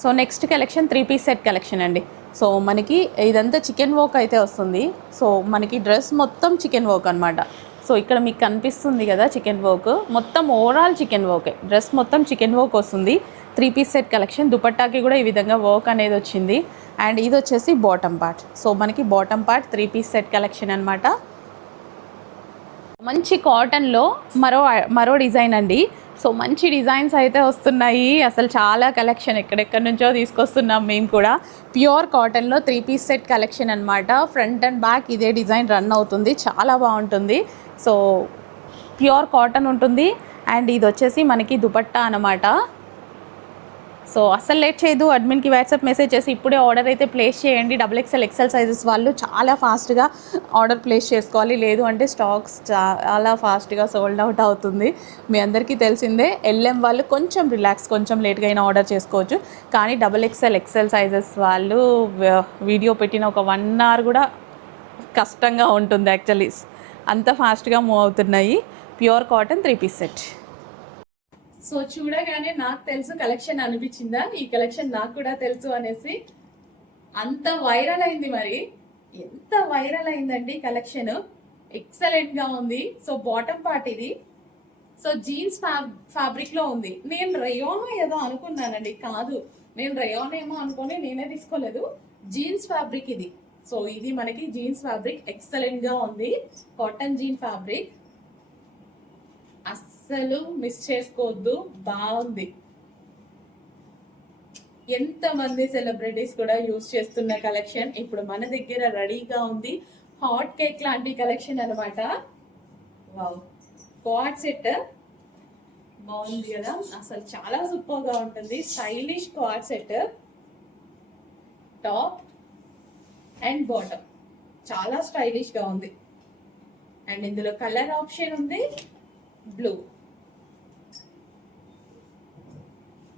So next collection 3 piece set collection అండి. So మనకి ఇదంతా చికెన్ వర్క్ అయితే వస్తుంది. సో మనకి డ్రెస్ మొత్తం చికెన్ వర్క్ అనమాట. సో ఇక్కడ మీకు కనిపిస్తుంది కదా చికెన్ వర్క్, మొత్తం ఓవరాల్ చికెన్ వర్కే. డ్రెస్ మొత్తం చికెన్ వర్క్ వస్తుంది. 3 పీస్ సెట్ కలెక్షన్. దుపట్టాకి కూడా ఈ విధంగా వర్క్ అనేది వచ్చింది. అండ్ ఇది వచ్చేసి బాటమ్ పార్ట్. సో మనకి bottom part 3 piece set collection అనమాట. మంచి కాటన్లో మరో డిజైన్ అండి. సో మంచి డిజైన్స్ అయితే వస్తున్నాయి. అసలు చాలా కలెక్షన్ ఎక్కడెక్కడి నుంచో తీసుకొస్తున్నాం మేము కూడా. ప్యూర్ కాటన్లో 3 పీస్ సెట్ కలెక్షన్ అనమాట. ఫ్రంట్ అండ్ బ్యాక్ ఇదే డిజైన్ రన్ అవుతుంది. చాలా బాగుంటుంది. సో ప్యూర్ కాటన్ ఉంటుంది. అండ్ ఇది వచ్చేసి మనకి దుపట్టా అనమాట. సో అస్సలు లేట్ చేయదు. అడ్మిన్కి వాట్సాప్ మెసేజ్ చేసి ఇప్పుడే ఆర్డర్ అయితే ప్లేస్ చేయండి. XXL ఎక్సెల్ సైజెస్ వాళ్ళు చాలా ఫాస్ట్గా ఆర్డర్ ప్లేస్ చేసుకోవాలి, లేదు అంటే స్టాక్స్ చాలా ఫాస్ట్గా సోల్డ్ అవుట్ అవుతుంది. మీ అందరికీ తెలిసిందే. LM వాళ్ళు కొంచెం రిలాక్స్, కొంచెం లేట్గా అయినా ఆర్డర్ చేసుకోవచ్చు. కానీ XXL ఎక్సెల్ సైజెస్ వాళ్ళు వీడియో పెట్టిన ఒక 1 hour కూడా కష్టంగా ఉంటుంది యాక్చువల్లీ, అంత ఫాస్ట్గా మూవ్ అవుతున్నాయి. Pure cotton 3 piece set. So చూడగానే నాకు తెలుసు కలెక్షన్ అనిపించిందా, ఈ కలెక్షన్ నాకు కూడా తెలుసు అనేసి అంత వైరల్ అయింది. మరి ఎంత వైరల్ అయిందండి కలెక్షన్, ఎక్సలెంట్ గా ఉంది. సో బాటమ్ పార్ట్ ఇది. సో జీన్స్ ఫ్యాబ్రిక్ లో ఉంది. నేను రయోన్ ఏదో అనుకున్నానండి, కాదు, నేను రయోన్ ఏమో అనుకుని నేనే తీసుకోలేదు. జీన్స్ ఫ్యాబ్రిక్ ఇది. సో ఇది మనకి జీన్స్ ఫ్యాబ్రిక్ ఎక్సలెంట్ గా ఉంది. కాటన్ జీన్ ఫ్యాబ్రిక్ అస్సలు మిస్ చేసుకోవద్దు, బాగుంది. ఎంతమంది సెలబ్రిటీస్ కూడా యూజ్ చేస్తున్న కలెక్షన్ ఇప్పుడు మన దగ్గర రెడీగా ఉంది. హాట్ కేక్ లాంటి కలెక్షన్ అనమాట. వావ్, క్వాడ్ సెట్ బాగుంది కదా, అసలు చాలా సూపర్ గా ఉంటుంది. Stylish quad set, top and bottom చాలా స్టైలిష్ గా ఉంది. అండ్ ఇందులో కలర్ ఆప్షన్ ఉంది, బ్లూ.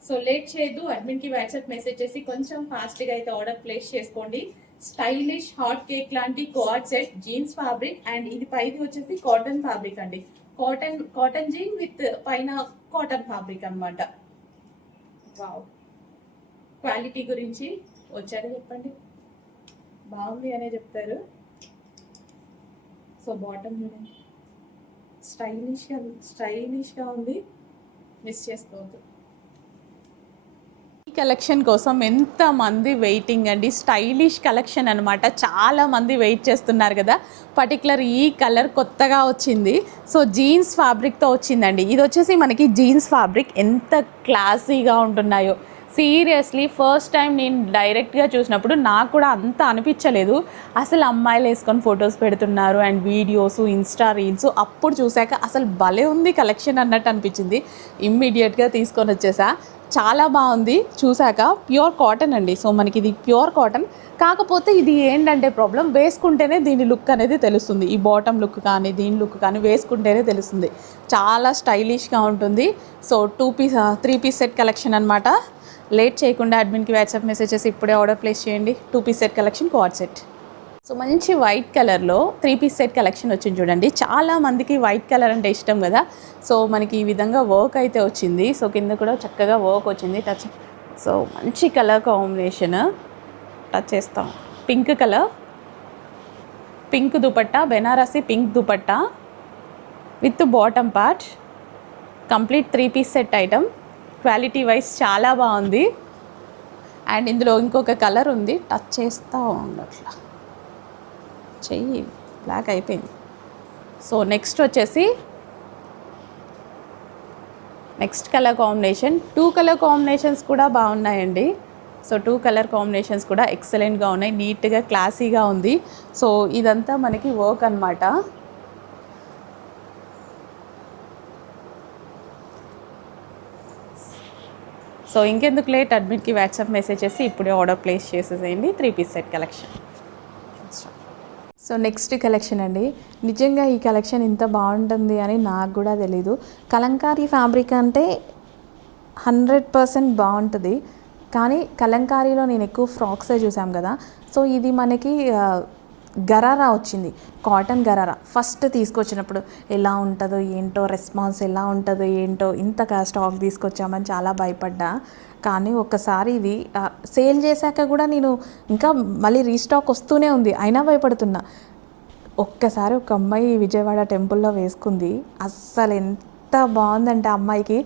సో లేట్ చేయొద్దు, అడ్మిన్కి వాట్సాప్ మెసేజ్ చేసి కొంచెం ఫాస్ట్గా అయితే ఆర్డర్ ప్లేస్ చేసుకోండి. స్టైలిష్ హాట్ కేక్ లాంటి quad set, jeans fabric. And ఇది పైది వచ్చేసి కాటన్ ఫ్యాబ్రిక్ అండి. కాటన్ జీన్ విత్ పైన కాటన్ ఫ్యాబ్రిక్ అనమాట. వావ్, క్వాలిటీ గురించి వచ్చారో చెప్పండి, బాగుంది అనే చెప్తారు. సో బాటమ్ స్టైలిష్గా ఉంది, మిస్ చేసుకోవద్దు. ఈ కలెక్షన్ కోసం ఎంతమంది వెయిటింగ్ అండి. స్టైలిష్ కలెక్షన్ అనమాట. చాలా మంది వెయిట్ చేస్తున్నారు కదా. పర్టికులర్ ఈ కలర్ కొత్తగా వచ్చింది. సో జీన్స్ ఫ్యాబ్రిక్తో వచ్చిందండి. ఇది వచ్చేసి మనకి జీన్స్ ఫ్యాబ్రిక్ ఎంత క్లాసీగా ఉంటున్నాయో. సీరియస్లీ ఫస్ట్ టైం నేను డైరెక్ట్గా చూసినప్పుడు నాకు కూడా అంత అనిపించలేదు. అసలు అమ్మాయిలు వేసుకొని ఫొటోస్ పెడుతున్నారు అండ్ వీడియోస్, ఇన్స్టా రీల్స్. అప్పుడు చూశాక అసలు భలే ఉంది కలెక్షన్ అన్నట్టు అనిపించింది. ఇమ్మీడియట్గా తీసుకొని వచ్చేసా. చాలా బాగుంది చూశాక. ప్యూర్ కాటన్ అండి. సో మనకి ఇది ప్యూర్ కాటన్. కాకపోతే ఇది ఏంటంటే ప్రాబ్లం, వేసుకుంటేనే దీని లుక్ అనేది తెలుస్తుంది. ఈ బాటమ్ లుక్ కానీ దీని లుక్ కానీ వేసుకుంటేనే తెలుస్తుంది. చాలా స్టైలిష్గా ఉంటుంది. సో 3 పీస్ సెట్ కలెక్షన్ అనమాట. లేట్ చేయకుండా అడ్మిన్కి వాట్సాప్ మెసేజ్ చేసి ఇప్పుడే ఆర్డర్ ప్లేస్ చేయండి. 2 piece set collection, quad set. So మంచి వైట్ కలర్లో 3 పీస్ సెట్ కలెక్షన్ వచ్చింది చూడండి. చాలా మందికి వైట్ కలర్ అంటే ఇష్టం కదా. సో మనకి ఈ విధంగా వర్క్ అయితే వచ్చింది. సో కింద కూడా చక్కగా వర్క్ వచ్చింది, టచ్. సో మంచి కలర్ కాంబినేషన్, టచ్ చేస్తాం. Pink colour, pink dupatta, Banarasi pink dupatta with bottom part. Complete 3 piece set item. Quality wise చాలా బాగుంది. అండ్ ఇందులో ఇంకొక కలర్ ఉంది, టచ్ చేస్తూ ఉండట్లా, చెయ్యి బ్లాక్ అయిపోయింది. సో నెక్స్ట్ వచ్చేసి next colour combination. 2 colour combinations కూడా బాగున్నాయండి. సో 2 కలర్ కాంబినేషన్స్ కూడా ఎక్సలెంట్గా ఉన్నాయి, నీట్గా క్లాసీగా ఉంది. సో ఇదంతా మనకి వర్క్ అనమాట. సో ఇంకెందుకు లేట్, అడ్మిట్కి వాట్సాప్ మెసేజ్ చేసి ఇప్పుడే ఆర్డర్ ప్లేస్ చేసేసేయండి. 3 piece set collection. So next collection అండి. నిజంగా ఈ కలెక్షన్ ఇంత బాగుంటుంది అని నాకు కూడా తెలీదు. కలంకారీ ఫ్యాబ్రిక్ అంటే 100% బాగుంటుంది. కానీ కలంకారీలో నేను ఎక్కువ ఫ్రాక్సే చూసాం కదా. సో ఇది మనకి గరారా వచ్చింది, కాటన్ గరారా. ఫస్ట్ తీసుకొచ్చినప్పుడు ఎలా ఉంటుందో ఏంటో, రెస్పాన్స్ ఎలా ఉంటుందో ఏంటో, ఇంత స్టాక్ తీసుకొచ్చామని చాలా భయపడ్డా. కానీ ఒక్కసారి ఇది సేల్ చేశాక కూడా నేను ఇంకా మళ్ళీ రీస్టాక్ వస్తూనే ఉంది, అయినా భయపడుతున్నా. ఒక్కసారి ఒక అమ్మాయి విజయవాడ టెంపుల్లో వేసుకుంది, అస్సలు ఎంత బాగుందంటే అమ్మాయికి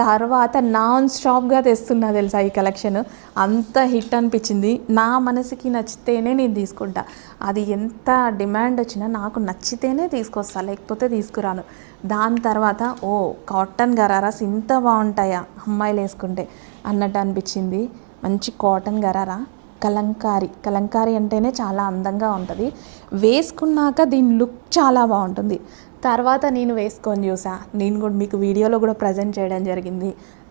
తర్వాత నాన్ స్టాప్గా తెస్తున్నా తెలుసా ఈ కలెక్షన్. అంత హిట్ అనిపించింది. నా మనసుకి నచ్చితేనే నేను తీసుకుంటా. అది ఎంత డిమాండ్ వచ్చినా నాకు నచ్చితేనే తీసుకొస్తా, లేకపోతే తీసుకురాను. దాని తర్వాత కాటన్ గరారాస్ ఇంత బాగుంటాయా అమ్మాయిలు వేసుకుంటే అన్నట్టు అనిపించింది. మంచి కాటన్ గరారా కలంకారీ అంటేనే చాలా అందంగా ఉంటుంది. వేసుకున్నాక దీని లుక్ చాలా బాగుంటుంది. తర్వాత నేను వేసుకొని చూసా, నేను కూడా మీకు వీడియోలో కూడా ప్రజెంట్ చేయడం జరిగింది.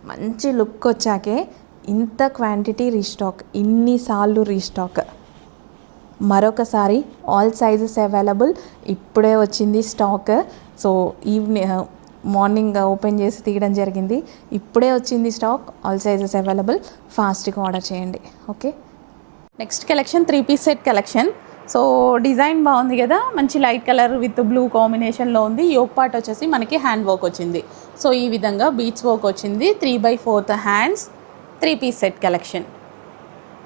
మంచి లుక్ వచ్చాకే ఇంత క్వాంటిటీ రీస్టాక్, ఇన్నిసార్లు రీస్టాక్. మరొకసారి ఆల్ సైజెస్ అవైలబుల్, ఇప్పుడే వచ్చింది స్టాక్. సో మార్నింగ్ ఓపెన్ చేసి తీయడం జరిగింది, ఇప్పుడే వచ్చింది స్టాక్. ఆల్ సైజెస్ అవైలబుల్, ఫాస్ట్గా ఆర్డర్ చేయండి. Okay, next collection 3 piece set collection. So design బాగుంది కదా, మంచి లైట్ కలర్ విత్ బ్లూ కాంబినేషన్లో ఉంది. యోక్ పార్ట్ వచ్చేసి మనకి హ్యాండ్ వర్క్ వచ్చింది. సో ఈ విధంగా బీట్స్ వర్క్ వచ్చింది. 3/4 hands, 3 piece set collection.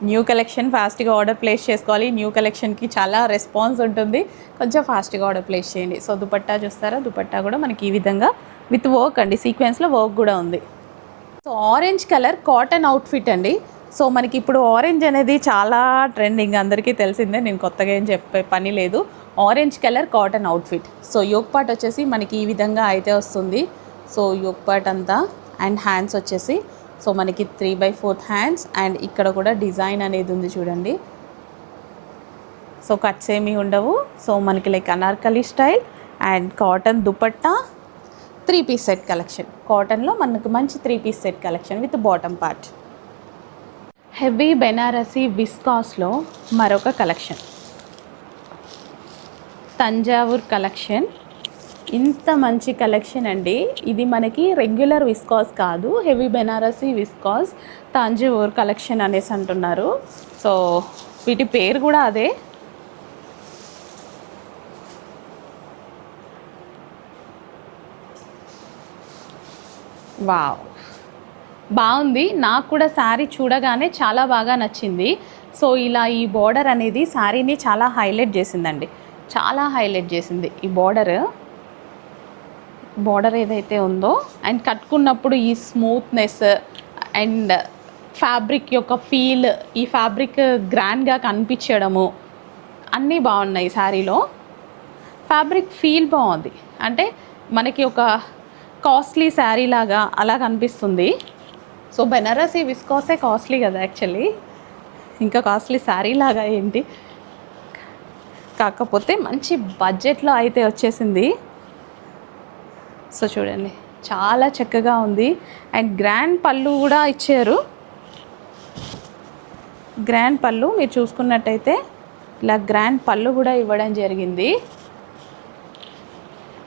New collection, ఫాస్ట్గా ఆర్డర్ ప్లేస్ చేసుకోవాలి. న్యూ కలెక్షన్కి చాలా రెస్పాన్స్ ఉంటుంది, కొంచెం ఫాస్ట్గా ఆర్డర్ ప్లేస్ చేయండి. సో దుపట్టా చూస్తారా, దుపట్టా కూడా మనకి ఈ విధంగా విత్ వర్క్ అండి, సీక్వెన్స్లో వర్క్ కూడా ఉంది. So orange colour cotton outfit అండి. సో మనకి ఇప్పుడు ఆరెంజ్ అనేది చాలా ట్రెండింగ్, అందరికీ తెలిసిందే, నేను కొత్తగా ఏం చెప్పే పని లేదు. Orange colour cotton outfit. So yoke part వచ్చేసి మనకి ఈ విధంగా అయితే వస్తుంది. సో యోక్ పార్ట్ అంతా అండ్ హ్యాండ్స్ వచ్చేసి సో మనకి 3/4 హ్యాండ్స్, అండ్ ఇక్కడ కూడా డిజైన్ అనేది ఉంది చూడండి. సో కట్స్ ఏమీ ఉండవు. సో మనకి like Anarkali style and cotton dupatta, 3 piece set collection. కాటన్లో మనకు మంచి 3 piece set collection with bottom part. Heavy Banarasi విస్కాస్లో మరొక కలెక్షన్, తంజావూర్ కలెక్షన్. ఇంత మంచి కలెక్షన్ అండి. ఇది మనకి రెగ్యులర్ విస్కాస్ కాదు, heavy Banarasi viscous Thanjavur collection అనేసి అంటున్నారు. సో వీటి పేరు కూడా అదే. వావ్, బాగుంది. నాకు కూడా శారీ చూడగానే చాలా బాగా నచ్చింది. సో ఇలా ఈ బార్డర్ అనేది శారీని చాలా హైలైట్ చేసిందండి, చాలా హైలైట్ చేసింది ఈ బార్డర్ ఏదైతే ఉందో. అండ్ కట్టుకున్నప్పుడు ఈ స్మూత్నెస్ అండ్ ఫ్యాబ్రిక్ యొక్క ఫీల్, ఈ ఫ్యాబ్రిక్ గ్రాండ్గా కనిపించడము అన్నీ బాగున్నాయి శారీలో. ఫ్యాబ్రిక్ ఫీల్ బాగుంది, అంటే మనకి ఒక కాస్ట్లీ శారీ లాగా అలా కనిపిస్తుంది. సో బెనారసీ విస్కాసే కాస్ట్లీ కదా యాక్చువల్లీ, ఇంకా కాస్ట్లీ శారీ లాగా ఏంటి. కాకపోతే మంచి బడ్జెట్లో అయితే వచ్చేసింది. సో చూడండి, చాలా చక్కగా ఉంది. అండ్ గ్రాండ్ పళ్ళు కూడా ఇచ్చారు. గ్రాండ్ పళ్ళు మీరు చూసుకున్నట్టయితే ఇలా గ్రాండ్ పళ్ళు కూడా ఇవ్వడం జరిగింది.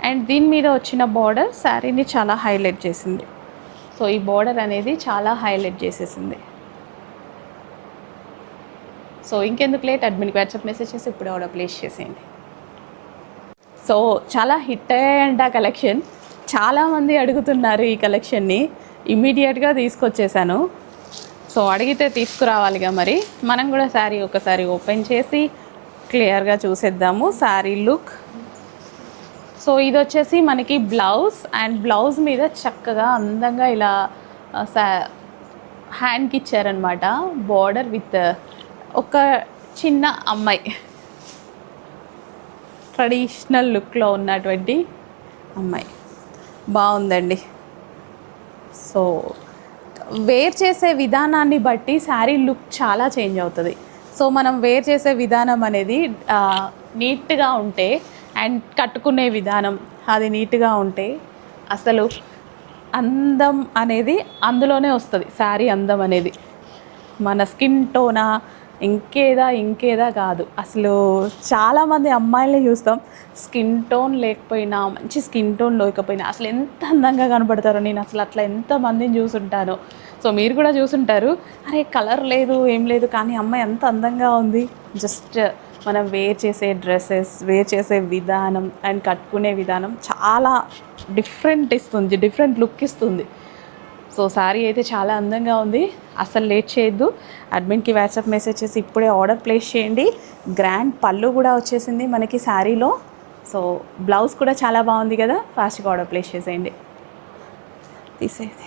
అండ్ దీని మీద వచ్చిన బార్డర్ శారీని చాలా హైలైట్ చేసింది. సో ఈ బార్డర్ అనేది చాలా హైలైట్ చేసేసింది. సో ఇంకెందుకు లేట్, అడ్మిన్కి వాట్సాప్ మెసేజ్ చేసి ఇప్పుడు ఆర్డర్ ప్లేస్ చేసేయండి. సో చాలా హిట్ అయ్యాయంట కలెక్షన్, చాలామంది అడుగుతున్నారు ఈ కలెక్షన్ని. ఇమ్మీడియట్గా తీసుకొచ్చేసాను. సో అడిగితే తీసుకురావాలిగా, మరి మనం కూడా శారీ ఒకసారి ఓపెన్ చేసి క్లియర్గా చూసేద్దాము శారీ లుక్. సో ఇది వచ్చేసి మనకి బ్లౌజ్, అండ్ బ్లౌజ్ మీద చక్కగా అందంగా ఇలా హ్యాండ్కి ఇచ్చారనమాట బార్డర్ విత్ ఒక చిన్న అమ్మాయి ట్రెడిషనల్ లుక్లో ఉన్నటువంటి అమ్మాయి. బాగుందండి. సో వేర్ చేసే విధానాన్ని బట్టి శారీ లుక్ చాలా చేంజ్ అవుతుంది. సో మనం వేర్ చేసే విధానం అనేది నీట్గా ఉంటే అండ్ కట్టుకునే విధానం అది నీట్గా ఉంటే అసలు అందం అనేది అందులోనే వస్తుంది. శారీ అందం అనేది మన స్కిన్ టోనా ఇంకేదా కాదు. అసలు చాలామంది అమ్మాయిల్ని చూస్తాం, స్కిన్ టోన్ లేకపోయినా, మంచి స్కిన్ టోన్ లేకపోయినా అసలు ఎంత అందంగా కనపడతారో. నేను అసలు అట్లా ఎంతమందిని చూసుంటాను. సో మీరు కూడా చూసుంటారు, అరే కలర్ లేదు ఏం లేదు కానీ అమ్మాయి ఎంత అందంగా ఉంది. జస్ట్ మనం వేర్ చేసే డ్రెస్సెస్, వేర్ చేసే విధానం అండ్ కట్టుకునే విధానం చాలా డిఫరెంట్ లుక్ ఇస్తుంది. సో శారీ అయితే చాలా అందంగా ఉంది. అస్సలు లేట్ చేయొద్దు. అడ్మిన్కి వాట్సాప్ మెసేజ్ చేసి ఇప్పుడే ఆర్డర్ ప్లేస్ చేయండి. గ్రాండ్ పళ్ళు కూడా వచ్చేసింది మనకి శారీలో. సో బ్లౌజ్ కూడా చాలా బాగుంది కదా, ఫాస్ట్గా ఆర్డర్ ప్లేస్ చేసేయండి. తీసేది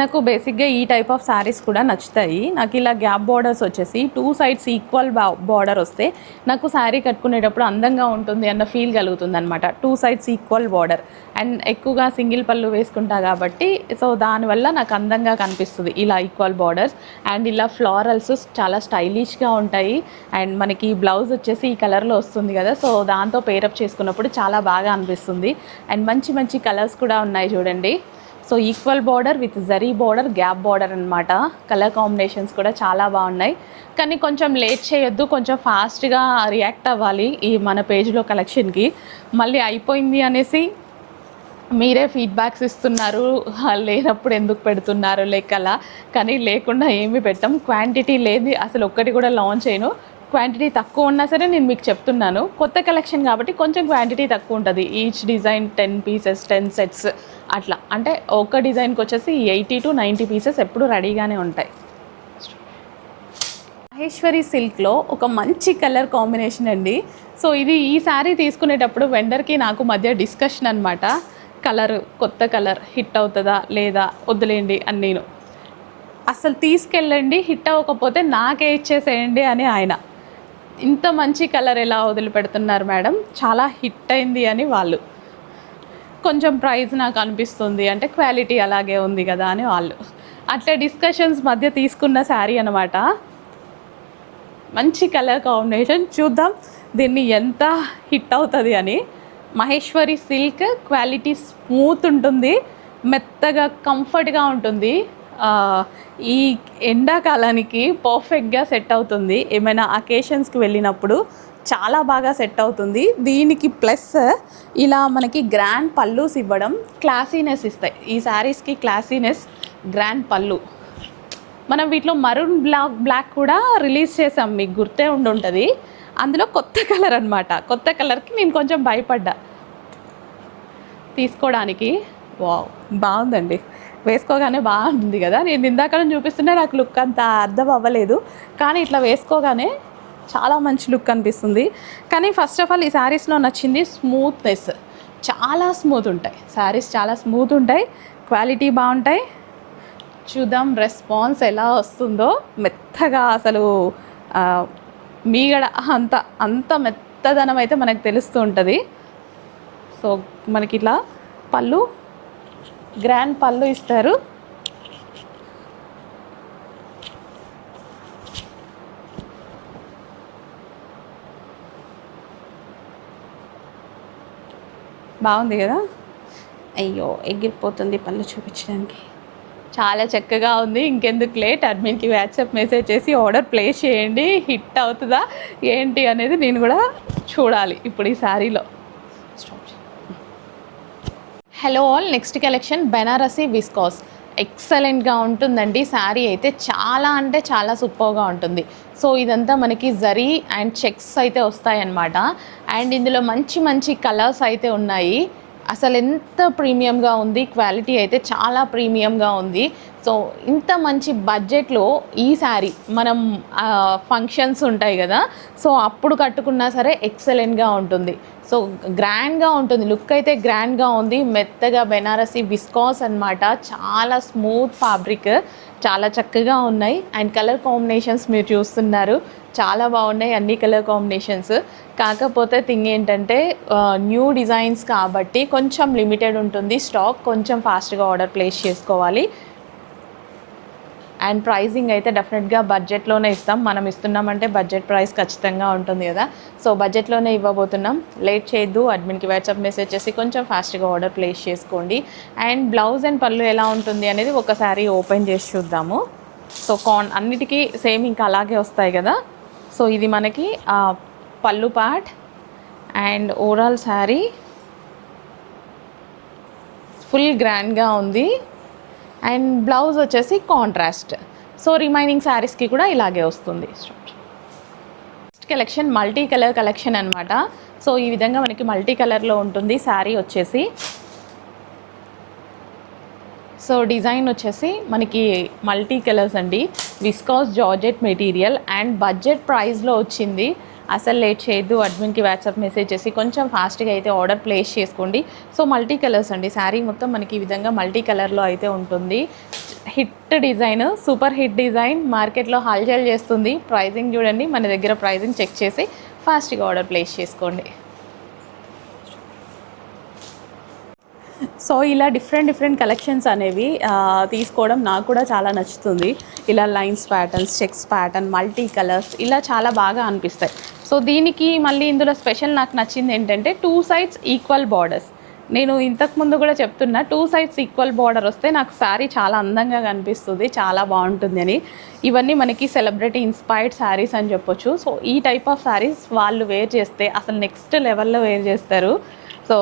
నాకు బేసిక్గా ఈ టైప్ ఆఫ్ శారీస్ కూడా నచ్చుతాయి. నాకు ఇలా గ్యాప్ బార్డర్స్ వచ్చేసి 2 సైడ్స్ ఈక్వల్ బార్డర్ వస్తే నాకు శారీ కట్టుకునేటప్పుడు అందంగా ఉంటుంది అన్న ఫీల్ కలుగుతుంది అనమాట. 2 సైడ్స్ ఈక్వల్ బార్డర్ అండ్ ఎక్కువగా సింగిల్ పళ్ళు వేసుకుంటా కాబట్టి సో దానివల్ల నాకు అందంగా కనిపిస్తుంది ఇలా ఈక్వల్ బార్డర్స్. అండ్ ఇలా ఫ్లారల్స్ చాలా స్టైలిష్గా ఉంటాయి. అండ్ మనకి బ్లౌజ్ వచ్చేసి ఈ కలర్లో వస్తుంది కదా, సో దాంతో పేరప్ చేసుకున్నప్పుడు చాలా బాగా అనిపిస్తుంది. అండ్ మంచి మంచి కలర్స్ కూడా ఉన్నాయి చూడండి. So equal border with zari border, gap border అనమాట. కలర్ కాంబినేషన్స్ కూడా చాలా బాగున్నాయి. కానీ కొంచెం లేట్ చేయొద్దు, కొంచెం ఫాస్ట్గా రియాక్ట్ అవ్వాలి ఈ మన పేజ్లో కలెక్షన్కి. మళ్ళీ అయిపోయింది అనేసి మీరే ఫీడ్బ్యాక్స్ ఇస్తున్నారు, లేనప్పుడు ఎందుకు పెడుతున్నారు లెక్కలా. కానీ లేకుండా ఏమీ పెట్టాం. క్వాంటిటీ లేదు అసలు, ఒక్కటి కూడా లాంచ్ చేయను. క్వాంటిటీ తక్కువ ఉన్నా సరే నేను మీకు చెప్తున్నాను, కొత్త కలెక్షన్ కాబట్టి కొంచెం క్వాంటిటీ తక్కువ ఉంటుంది. ఈచ్ డిజైన్ 10 పీసెస్ 10 సెట్స్ అట్లా, అంటే ఒక డిజైన్కి వచ్చేసి 80 to 90 పీసెస్ ఎప్పుడు రెడీగానే ఉంటాయి. మహేశ్వరి సిల్క్లో ఒక మంచి కలర్ కాంబినేషన్ అండి. సో ఇది ఈ శారీ తీసుకునేటప్పుడు వెండర్కి నాకు మధ్య డిస్కషన్ అనమాట. కలర్ కొత్త కలర్ హిట్ అవుతుందా లేదా, వద్దులేండి అని నేను. అసలు తీసుకెళ్ళండి, హిట్ అవ్వకపోతే నాకే ఇచ్చేసేయండి అని ఆయన. ఇంత మంచి కలర్ ఎలా వదిలిపెడుతున్నారు మేడం, చాలా హిట్ అయింది అని వాళ్ళు. కొంచెం ప్రైస్ నాకు అనిపిస్తుంది అంటే క్వాలిటీ అలాగే ఉంది కదా అని వాళ్ళు. అట్లా డిస్కషన్స్ మధ్య తీసుకున్న శారీ అనమాట. మంచి కలర్ కాంబినేషన్, చూద్దాం దీన్ని ఎంత హిట్ అవుతుంది అని. మహేశ్వరి సిల్క్ క్వాలిటీ స్మూత్ ఉంటుంది, మెత్తగా కంఫర్ట్గా ఉంటుంది. ఈ ఎండాకాలానికి పర్ఫెక్ట్గా సెట్ అవుతుంది. ఏమైనా అకేషన్స్కి వెళ్ళినప్పుడు చాలా బాగా సెట్ అవుతుంది. దీనికి ప్లస్ ఇలా మనకి గ్రాండ్ పల్లూస్ ఇవ్వడం క్లాసీనెస్ ఇస్తాయి. ఈ శారీస్కి క్లాసీనెస్, గ్రాండ్ పళ్ళు. మనం వీటిలో మరూన్ బ్లాక్ కూడా రిలీజ్ చేసాం, మీకు గుర్తే ఉండుంటుంది. అందులో కొత్త కలర్ అనమాట. కొత్త కలర్కి నేను కొంచెం భయపడ్డా తీసుకోవడానికి. వావ్, బాగుందండి, వేసుకోగానే బాగుంది కదా. నేను ఇందాక చూపిస్తుంటే నాకు లుక్ అంత అర్థం అవ్వలేదు, కానీ ఇట్లా వేసుకోగానే చాలా మంచి లుక్ అనిపిస్తుంది. కానీ ఫస్ట్ ఆఫ్ ఆల్ ఈ శారీస్లో నచ్చింది స్మూత్నెస్. చాలా స్మూత్ ఉంటాయి శారీస్, చాలా స్మూత్ ఉంటాయి, క్వాలిటీ బాగుంటాయి. చూద్దాం రెస్పాన్స్ ఎలా వస్తుందో. మెత్తగా అసలు మీగడ అంత మెత్తదనం అయితే మనకు తెలుస్తూ ఉంటుంది. సో మనకి ఇట్లా పళ్ళు, గ్రాండ్ పళ్ళు ఇస్తారు. బాగుంది కదా. అయ్యో ఎగిరిపోతుంది పళ్ళు చూపించడానికి. చాలా చక్కగా ఉంది. ఇంకెందుకు లేట్, అడ్మిన్కి వాట్సాప్ మెసేజ్ చేసి ఆర్డర్ ప్లేస్ చేయండి. హిట్ అవుతుందా ఏంటి అనేది నేను కూడా చూడాలి ఇప్పుడు ఈ శారీలో. Hello all, next collection Banarasi viscous. ఎక్సలెంట్గా ఉంటుందండి శారీ అయితే, చాలా అంటే చాలా సూపర్గా ఉంటుంది. సో ఇదంతా మనకి జరీ అండ్ చెక్స్ అయితే వస్తాయన్నమాట. అండ్ ఇందులో మంచి మంచి కలర్స్ అయితే ఉన్నాయి. అసలు ఎంత ప్రీమియంగా ఉంది, క్వాలిటీ అయితే చాలా ప్రీమియంగా ఉంది. సో ఇంత మంచి బడ్జెట్లో ఈ శారీ మనం ఫంక్షన్స్ ఉంటాయి కదా, సో అప్పుడు కట్టుకున్నా సరే ఎక్సలెంట్గా ఉంటుంది. సో గ్రాండ్గా ఉంటుంది, లుక్ అయితే గ్రాండ్గా ఉంది. మెత్తగా బెనారసీ విస్కాస్ అన్నమాట. చాలా స్మూత్ ఫ్యాబ్రిక్, చాలా చక్కగా ఉన్నాయి. అండ్ కలర్ కాంబినేషన్స్ మీరు చూస్తున్నారు, చాలా బాగున్నాయి అన్ని కలర్ కాంబినేషన్స్. కాకపోతే థింగ్ ఏంటంటే న్యూ డిజైన్స్ కాబట్టి కొంచెం లిమిటెడ్ ఉంటుంది స్టాక్, కొంచెం ఫాస్ట్గా ఆర్డర్ ప్లేస్ చేసుకోవాలి. అండ్ ప్రైజింగ్ అయితే డెఫినెట్గా బడ్జెట్లోనే ఇస్తాం. మనం ఇస్తున్నామంటే బడ్జెట్ ప్రైస్ ఖచ్చితంగా ఉంటుంది కదా, సో బడ్జెట్లోనే ఇవ్వబోతున్నాం. లేట్ చేయొద్దు, అడ్మిన్కి వాట్సాప్ మెసేజ్ చేసి కొంచెం ఫాస్ట్గా ఆర్డర్ ప్లేస్ చేసుకోండి. అండ్ బ్లౌజ్ అండ్ పళ్ళు ఎలా ఉంటుంది అనేది ఒకసారి ఓపెన్ చేసి చూద్దాము. సో అన్నిటికీ సేమ్ ఇంకా అలాగే వస్తాయి కదా. సో ఇది మనకి పళ్ళు part and overall sari full గ్రాండ్గా ఉంది. అండ్ బ్లౌజ్ వచ్చేసి కాంట్రాస్ట్. సో రిమైనింగ్ శారీస్కి కూడా ఇలాగే వస్తుంది. Next collection multi colour collection అనమాట. సో ఈ విధంగా మనకి మల్టీ కలర్లో ఉంటుంది శారీ వచ్చేసి. సో డిజైన్ వచ్చేసి మనకి మల్టీ కలర్స్ అండి, viscous georgette material and budget ప్రైస్లో వచ్చింది. అసలు లేట్ చేయొద్దు, అడ్మిన్కి వాట్సాప్ మెసేజ్ చేసి కొంచెం ఫాస్ట్గా అయితే ఆర్డర్ ప్లేస్ చేసుకోండి. సో మల్టీ కలర్స్ అండి, శారీ మొత్తం మనకి ఈ విధంగా మల్టీ కలర్లో అయితే ఉంటుంది. Hit design, super hit design, మార్కెట్లో హల్చల్ చేస్తుంది. ప్రైజింగ్ చూడండి, మన దగ్గర ప్రైజింగ్ చెక్ చేసి ఫాస్ట్గా ఆర్డర్ ప్లేస్ చేసుకోండి. సో ఇలా డిఫరెంట్ కలెక్షన్స్ అనేవి తీసుకోవడం నాకు కూడా చాలా నచ్చుతుంది. ఇలా lines patterns, checks pattern, multi colours ఇలా చాలా బాగా అనిపిస్తాయి. సో దీనికి మళ్ళీ ఇందులో స్పెషల్ నాకు నచ్చింది ఏంటంటే 2 sides ఈక్వల్ బార్డర్స్. నేను ఇంతకుముందు కూడా చెప్తున్నా 2 sides ఈక్వల్ బార్డర్ వస్తే నాకు శారీ చాలా అందంగా కనిపిస్తుంది, చాలా బాగుంటుంది అని. ఇవన్నీ మనకి సెలబ్రిటీ ఇన్స్పైర్డ్ శారీస్ అని చెప్పొచ్చు. సో ఈ టైప్ ఆఫ్ శారీస్ వాళ్ళు వేర్ చేస్తే అసలు నెక్స్ట్ లెవెల్లో వేర్ చేస్తారు. సో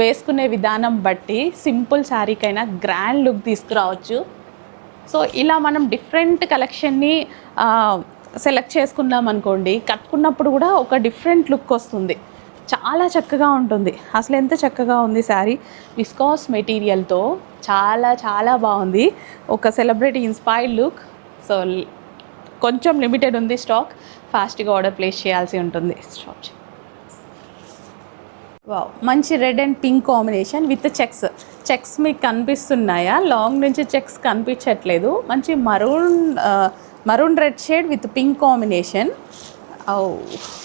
వేసుకునే విధానం బట్టి సింపుల్ శారీకైనా గ్రాండ్ లుక్ తీసుకురావచ్చు. సో ఇలా మనం డిఫరెంట్ కలెక్షన్ని సెలెక్ట్ చేసుకున్నాం అనుకోండి, కట్టుకున్నప్పుడు కూడా ఒక డిఫరెంట్ లుక్ వస్తుంది, చాలా చక్కగా ఉంటుంది. అసలు ఎంత చక్కగా ఉంది శారీ, విస్కాస్ మెటీరియల్తో చాలా చాలా బాగుంది. ఒక సెలబ్రిటీ ఇన్స్పైర్డ్ లుక్. సో కొంచెం లిమిటెడ్ ఉంది స్టాక్, ఫాస్ట్గా ఆర్డర్ ప్లేస్ చేయాల్సి ఉంటుంది. స్టాప్. వావ్, మంచి red and pink combination with checks మీకు కనిపిస్తున్నాయా? లాంగ్ నుంచి చెక్స్ కనిపించట్లేదు. మంచి maroon red shade with pink combination.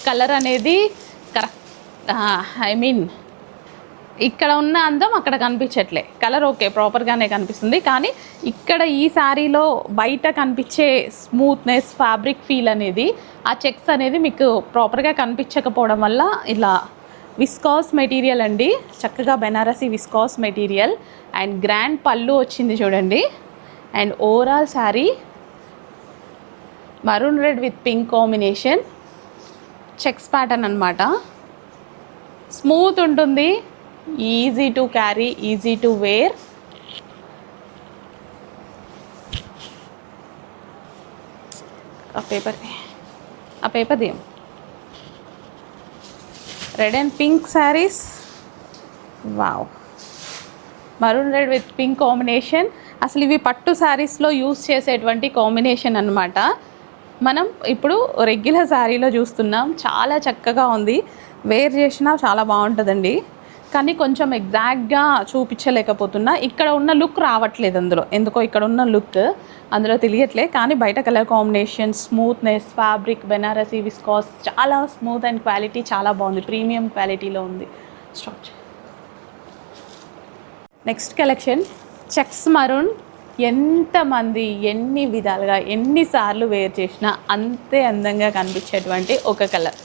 Colour అనేది కరెక్ట్, ఐ మీన్ ఇక్కడ ఉన్న అందం అక్కడ కనిపించట్లే. కలర్ ఓకే ప్రాపర్గానే కనిపిస్తుంది, కానీ ఇక్కడ ఈ శారీలో బయట కనిపించే స్మూత్నెస్, ఫ్యాబ్రిక్ ఫీల్ అనేది, ఆ చెక్స్ అనేది మీకు ప్రాపర్గా కనిపించకపోవడం వల్ల ఇలా విస్కాస్ మెటీరియల్ అండి, చక్కగా Banarasi viscose material and grand pallu వచ్చింది చూడండి. And overall sari maroon red with pink combination, checks pattern అనమాట. స్మూత్ ఉంటుంది, easy to carry, easy to wear. ఆ పేపర్ దియం. Red and pink saris, wow, maroon red with pink combination. అసలు ఇవి పట్టు శారీస్లో యూస్ చేసేటువంటి కాంబినేషన్ అన్నమాట. మనం ఇప్పుడు రెగ్యులర్ శారీలో చూస్తున్నాం, చాలా చక్కగా ఉంది, వేర్ చేసినా చాలా బాగుంటుందండి. కానీ కొంచెం ఎగ్జాక్ట్గా చూపించలేకపోతున్నా, ఇక్కడ ఉన్న లుక్ రావట్లేదు అందులో, ఎందుకో ఇక్కడ ఉన్న లుక్ అందులో తెలియట్లే. కానీ బయట colour combination, smoothness, fabric, Banarasi viscous చాలా స్మూత్ అండ్ క్వాలిటీ చాలా బాగుంది, ప్రీమియం క్వాలిటీలో ఉంది. Stop. Next collection checks maroon. ఎంతమంది ఎన్ని విధాలుగా ఎన్నిసార్లు వేర్ చేసినా అంతే అందంగా కనిపించేటువంటి ఒక colour,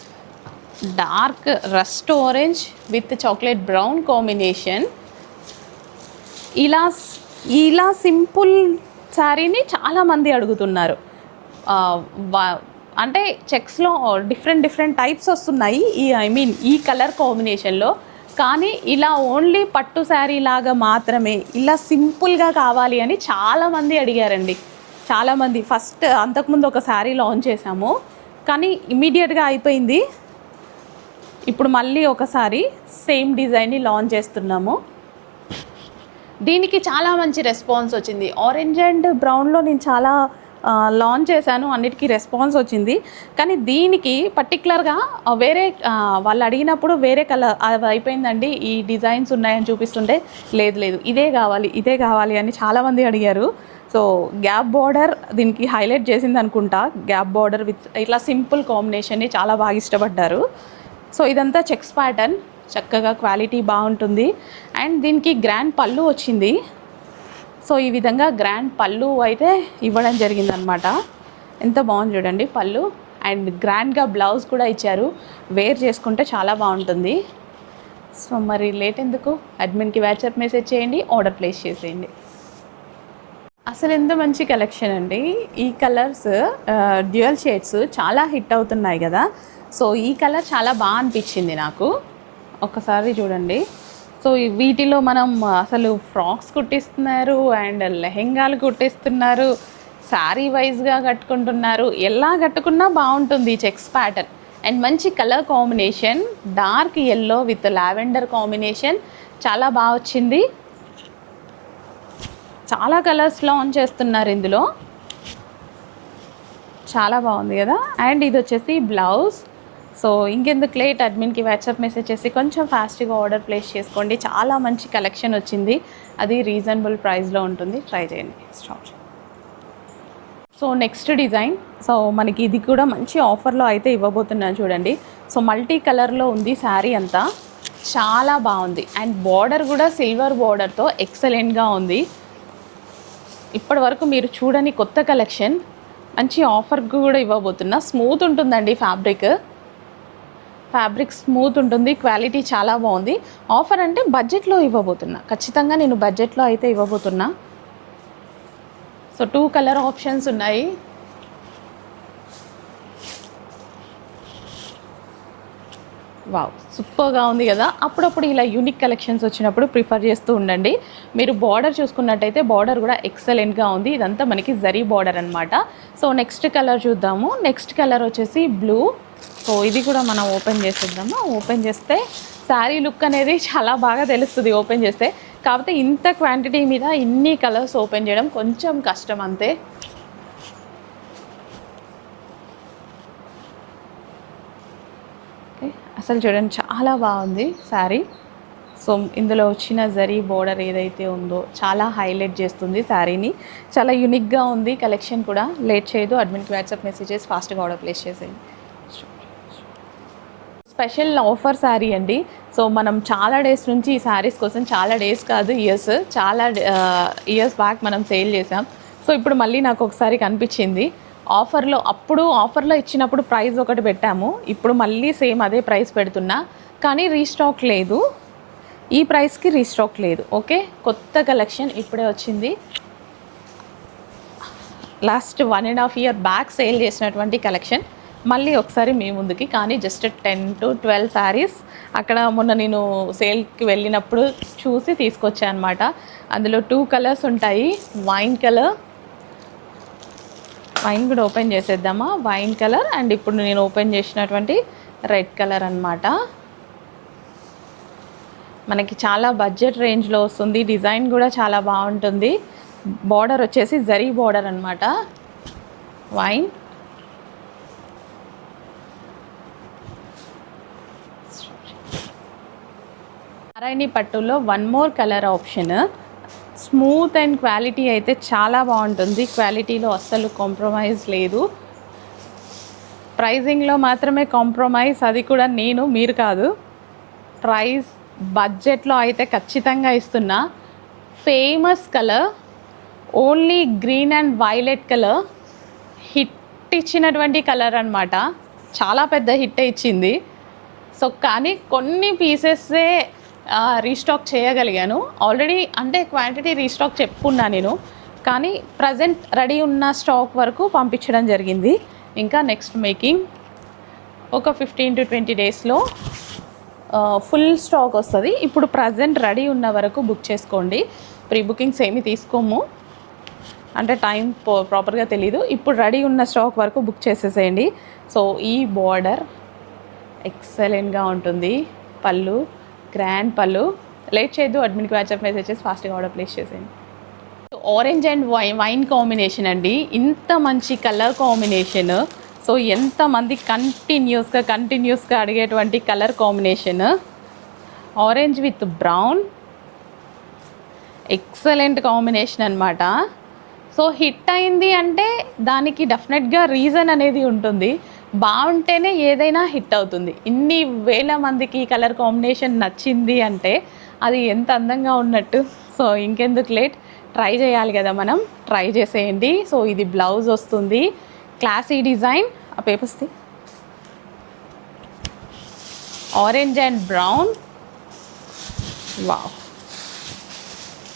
dark rust orange with chocolate brown combination. ఇలా సింపుల్ శారీని చాలామంది అడుగుతున్నారు. అంటే చెక్స్లో డిఫరెంట్ టైప్స్ వస్తున్నాయి, ఈ కలర్ కాంబినేషన్లో. కానీ ఇలా ఓన్లీ పట్టు శారీ లాగా మాత్రమే ఇలా సింపుల్గా కావాలి అని చాలామంది అడిగారండి. చాలామంది ఫస్ట్ అంతకుముందు ఒక శారీ లాంచ్ చేశాము, కానీ ఇమీడియట్గా అయిపోయింది. ఇప్పుడు మళ్ళీ ఒకసారి సేమ్ డిజైన్ని లాంచ్ చేస్తున్నాము. దీనికి చాలా మంచి రెస్పాన్స్ వచ్చింది. ఆరెంజ్ అండ్ బ్రౌన్లో నేను చాలా లాంచ్ చేశాను, అన్నిటికీ రెస్పాన్స్ వచ్చింది. కానీ దీనికి పర్టికులర్గా వేరే వాళ్ళు అడిగినప్పుడు వేరే కలర్ అది అయిపోయిందండి, ఈ డిజైన్స్ ఉన్నాయని చూపిస్తుంటే లేదు ఇదే కావాలి అని చాలామంది అడిగారు. సో గ్యాప్ బార్డర్ దీనికి హైలైట్ చేసింది అనుకుంటా. గ్యాప్ బార్డర్ విత్ ఇట్లా సింపుల్ కాంబినేషన్ని చాలా బాగా ఇష్టపడ్డారు. సో ఇదంతా చెక్స్ ప్యాటర్న్, చక్కగా క్వాలిటీ బాగుంటుంది. అండ్ దీనికి గ్రాండ్ పళ్ళు వచ్చింది. సో ఈ విధంగా గ్రాండ్ పళ్ళు అయితే ఇవ్వడం జరిగిందనమాట. ఎంత బాగుంది చూడండి పళ్ళు. అండ్ గ్రాండ్గా బ్లౌజ్ కూడా ఇచ్చారు, వేర్ చేసుకుంటే చాలా బాగుంటుంది. సో మరి లేట్ ఎందుకు, అడ్మిన్కి వాట్సాప్ మెసేజ్ చేయండి, ఆర్డర్ ప్లేస్ చేసేయండి. అసలు ఎంత మంచి కలెక్షన్ అండి. ఈ కలర్స్ డ్యూయల్ షేడ్స్ చాలా హిట్ అవుతున్నాయి కదా. సో ఈ కలర్ చాలా బాగా అనిపించింది నాకు. ఒక్కసారి చూడండి. సో వీటిలో మనం అసలు ఫ్రాక్స్ కుట్టిస్తున్నారు అండ్ లెహెంగాలు కుట్టిస్తున్నారు, శారీ వైజ్గా కట్టుకుంటున్నారు, ఎలా కట్టుకున్నా బాగుంటుంది చెక్స్ ప్యాటర్న్. అండ్ మంచి colour combination, dark yellow with lavender combination చాలా బాగా వచ్చింది. చాలా కలర్స్ లాంచ్ చేస్తున్నారు ఇందులో. చాలా బాగుంది కదా. అండ్ ఇది వచ్చేసి బ్లౌజ్. సో ఇంకెందుకు లేట్, అడ్మిన్కి వాట్సాప్ మెసేజ్ చేసి కొంచెం ఫాస్ట్గా ఆర్డర్ ప్లేస్ చేసుకోండి. చాలా మంచి కలెక్షన్ వచ్చింది, అది రీజనబుల్ ప్రైస్లో ఉంటుంది. ట్రై చేయండి. Start. So next design. So మనకి ఇది కూడా మంచి ఆఫర్లో అయితే ఇవ్వబోతున్నాను చూడండి. సో మల్టీ కలర్లో ఉంది శారీ అంతా, చాలా బాగుంది. అండ్ బార్డర్ కూడా సిల్వర్ బార్డర్తో ఎక్సలెంట్గా ఉంది. ఇప్పటి వరకు మీరు చూడని కొత్త కలెక్షన్, మంచి ఆఫర్ కూడా ఇవ్వబోతున్నా. స్మూత్ ఉంటుందండి ఫ్యాబ్రిక్ స్మూత్ ఉంటుంది, క్వాలిటీ చాలా బాగుంది. ఆఫర్ అంటే బడ్జెట్లో ఇవ్వబోతున్నా, ఖచ్చితంగా నేను బడ్జెట్లో అయితే ఇవ్వబోతున్నా. సో 2 కలర్ ఆప్షన్స్ ఉన్నాయి. వావ్, సూపర్గా ఉంది కదా. అప్పుడప్పుడు ఇలా యూనిక్ కలెక్షన్స్ వచ్చినప్పుడు ప్రిఫర్ చేస్తూ ఉండండి. మీరు బార్డర్ చూసుకున్నట్టయితే బార్డర్ కూడా ఎక్సలెంట్గా ఉంది. ఇదంతా మనకి జరీ బార్డర్ అనమాట. సో నెక్స్ట్ కలర్ చూద్దాము. నెక్స్ట్ కలర్ వచ్చేసి బ్లూ. సో ఇది కూడా మనం ఓపెన్ చేసేద్దాము. ఓపెన్ చేస్తే శారీ లుక్ అనేది చాలా బాగా తెలుస్తుంది ఓపెన్ చేస్తే. కాకపోతే ఇంత క్వాంటిటీ మీద ఇన్ని కలర్స్ ఓపెన్ చేయడం కొంచెం కష్టం అంతే. అసలు చూడండి చాలా బాగుంది శారీ. సో ఇందులో వచ్చిన జరీ బోర్డర్ ఏదైతే ఉందో చాలా హైలైట్ చేస్తుంది శారీని. చాలా యూనిక్గా ఉంది కలెక్షన్ కూడా. లేట్ చేయదు, అడ్మిన్కి వాట్సాప్ మెసేజెస్ ఫాస్ట్గా ఆర్డర్ ప్లేస్ చేసేయండి. స్పెషల్ ఆఫర్ శారీ అండి. సో మనం చాలా డేస్ నుంచి ఈ శారీస్ కోసం, చాలా డేస్ కాదు ఇయర్స్, చాలా ఇయర్స్ బ్యాక్ మనం సేల్ చేసాం. సో ఇప్పుడు మళ్ళీ నాకు ఒకసారి కనిపించింది ఆఫర్లో. అప్పుడు ఆఫర్లో ఇచ్చినప్పుడు ప్రైస్ ఒకటి పెట్టాము, ఇప్పుడు మళ్ళీ సేమ్ అదే ప్రైస్ పెడుతున్నా, కానీ రీస్టాక్ లేదు. ఈ ప్రైస్కి రీస్టాక్ లేదు. ఓకే, కొత్త కలెక్షన్ ఇప్పుడే వచ్చింది. లాస్ట్ 1.5 year బ్యాక్ సేల్ చేసినటువంటి కలెక్షన్ మళ్ళీ ఒకసారి మీ ముందుకి, కానీ జస్ట్ 10 to 12 శారీస్ అక్కడ మొన్న నేను సేల్కి వెళ్ళినప్పుడు చూసి తీసుకొచ్చాను అనమాట. అందులో 2 కలర్స్ ఉంటాయి. వైన్ కలర్, వైన్ కూడా ఓపెన్ చేసేద్దామా. వైన్ కలర్ అండ్ ఇప్పుడు నేను ఓపెన్ చేసినటువంటి రెడ్ కలర్ అనమాట. మనకి చాలా బడ్జెట్ రేంజ్లో వస్తుంది. డిజైన్ కూడా చాలా బాగుంటుంది. బార్డర్ వచ్చేసి జరీ బార్డర్ అనమాట. వైన్, నారాయణి పట్టులో 1 more colour option. Smooth and quality అయితే చాలా బాగుంటుంది. క్వాలిటీలో అస్సలు కాంప్రమైజ్ లేదు. ప్రైజింగ్లో మాత్రమే కాంప్రమైజ్, అది కూడా నేను, మీరు కాదు. ప్రైస్ బడ్జెట్లో అయితే ఖచ్చితంగా ఇస్తున్నా. Famous colour, only green and violet colour, hit ఇచ్చినటువంటి కలర్ అనమాట. చాలా పెద్ద హిట్ ఇచ్చింది. సో కానీ కొన్ని పీసెస్సే రీస్టాక్ చేయగలిగాను ఆల్రెడీ. అంటే క్వాంటిటీ రీస్టాక్ చెప్పుకున్నా నేను, కానీ ప్రజెంట్ రెడీ ఉన్న స్టాక్ వరకు పంపించడం జరిగింది. ఇంకా నెక్స్ట్ మేకింగ్ ఒక 15 to 20 డేస్లో ఫుల్ స్టాక్ వస్తుంది. ఇప్పుడు ప్రజెంట్ రెడీ ఉన్న వరకు బుక్ చేసుకోండి. ప్రీ బుకింగ్స్ ఏమి తీసుకోము, అంటే టైం ప్రాపర్గా తెలీదు. ఇప్పుడు రెడీ ఉన్న స్టాక్ వరకు బుక్ చేసేసేయండి. సో ఈ బార్డర్ ఎక్సలెంట్గా ఉంటుంది. పళ్ళు గ్రాండ్ పళ్ళు. లేట్ చేయొద్దు, అడ్మిన్కి వాట్సాప్ మెసేజెస్ ఫాస్ట్గా ఆర్డర్ ప్లేస్ చేసేయండి. ఆరెంజ్ అండ్ వైన్ కాంబినేషన్ అండి. ఇంత మంచి కలర్ కాంబినేషన్. సో ఎంతమంది కంటిన్యూస్గా అడిగేటువంటి colour combination. Orange with brown, excellent combination అనమాట. సో హిట్ అయింది అంటే దానికి డెఫినెట్గా రీజన్ అనేది ఉంటుంది. బాగుంటేనే ఏదైనా హిట్ అవుతుంది. ఇన్ని వేల మందికి ఈ కలర్ కాంబినేషన్ నచ్చింది అంటే అది ఎంత అందంగా ఉన్నట్టు. సో ఇంకెందుకు లేట్, ట్రై చేయాలి కదా మనం. ట్రై చేసేయండి. సో ఇది బ్లౌజ్ వస్తుంది, క్లాసీ డిజైన్. ఆ పేపర్స్ది ఆరెంజ్ అండ్ బ్రౌన్. వావ్,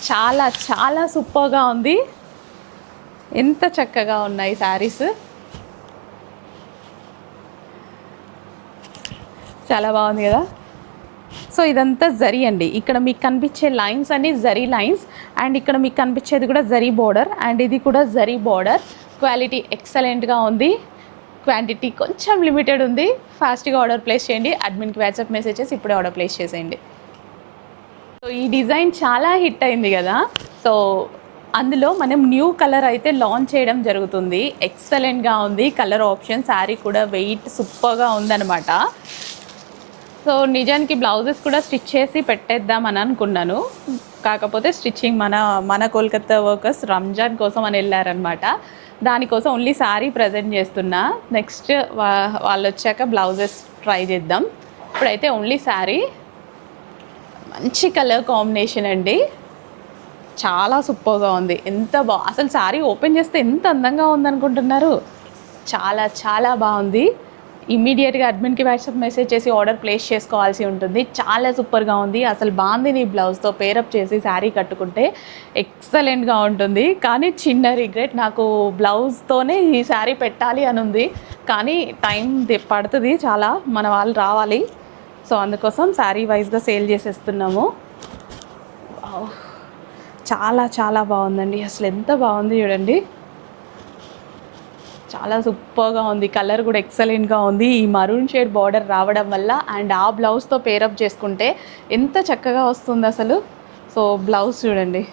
చాలా చాలా సూపర్గా ఉంది. ఎంత చక్కగా ఉన్నాయి శారీస్, చాలా బాగుంది కదా. సో ఇదంతా జరీ అండి. ఇక్కడ మీకు కనిపించే లైన్స్ అన్ని జరీ లైన్స్, అండ్ ఇక్కడ మీకు కనిపించేది కూడా జరీ బోర్డర్, అండ్ ఇది కూడా జరీ బోర్డర్. క్వాలిటీ ఎక్సలెంట్గా ఉంది. క్వాంటిటీ కొంచెం లిమిటెడ్ ఉంది. ఫాస్ట్గా ఆర్డర్ ప్లేస్ చేయండి. అడ్మిన్కి వాట్సాప్ మెసేజెస్ ఇప్పుడే ఆర్డర్ ప్లేస్ చేసేయండి. సో ఈ డిజైన్ చాలా హిట్ అయింది కదా. సో అందులో మనం న్యూ కలర్ అయితే లాంచ్ చేయడం జరుగుతుంది. ఎక్సలెంట్గా ఉంది కలర్ ఆప్షన్. శారీ కూడా వెయిట్ సూపర్గా ఉందన్నమాట. సో నిజానికి బ్లౌజెస్ కూడా స్టిచ్ చేసి పెట్టేద్దామని అనుకున్నాను. కాకపోతే స్టిచ్చింగ్ మన కోల్కతా వర్కర్స్ రంజాన్ కోసం అని వెళ్ళారనమాట. దానికోసం ఓన్లీ శారీ ప్రజెంట్ చేస్తున్నా. నెక్స్ట్ వాళ్ళు వచ్చాక బ్లౌజెస్ ట్రై చేద్దాం. ఇప్పుడైతే ఓన్లీ శారీ. మంచి కలర్ కాంబినేషన్ అండి, చాలా సూపర్గా ఉంది. అసలు శారీ ఓపెన్ చేస్తే ఎంత అందంగా ఉందనుకుంటున్నారు. చాలా చాలా బాగుంది. ఇమ్మీడియట్గా అడ్మిన్కి వాట్సాప్ మెసేజ్ చేసి ఆర్డర్ ప్లేస్ చేసుకోవాల్సి ఉంటుంది. చాలా సూపర్గా ఉంది. అసలు బాగుంది బ్లౌజ్తో పేరప్ చేసి శారీ కట్టుకుంటే ఎక్సలెంట్గా ఉంటుంది. కానీ చిన్న రిగ్రెట్, నాకు బ్లౌజ్తోనే ఈ శారీ పెట్టాలి అని ఉంది. కానీ టైం పడుతుంది చాలా, మన వాళ్ళు రావాలి. సో అందుకోసం శారీ వైజ్గా సేల్ చేసేస్తున్నాము. చాలా చాలా బాగుందండి. అసలు ఎంత బాగుంది చూడండి, చాలా సూపర్గా ఉంది. కలర్ కూడా ఎక్సలెంట్గా ఉంది. ఈ మరూన్ షేడ్ బార్డర్ రావడం వల్ల అండ్ ఆ బ్లౌజ్తో పేరప్ చేసుకుంటే ఎంత చక్కగా వస్తుంది అసలు. సో బ్లౌజ్ చూడండి,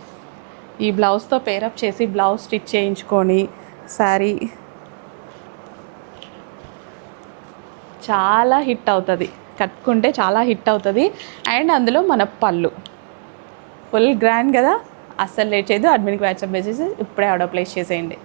ఈ బ్లౌజ్తో పేరప్ చేసి బ్లౌజ్ స్టిచ్ చేయించుకొని శారీ చాలా హిట్ అవుతుంది, కట్టుకుంటే చాలా హిట్ అవుతుంది. అండ్ అందులో మన పళ్ళు ఫుల్ గ్రాండ్ కదా. అస్సలు లేట్ చేయదు, అడ్మిన్కి వాట్సాప్ మెసేజ్ ఇప్పుడే ఆర్డర్ ప్లేస్ చేసేయండి.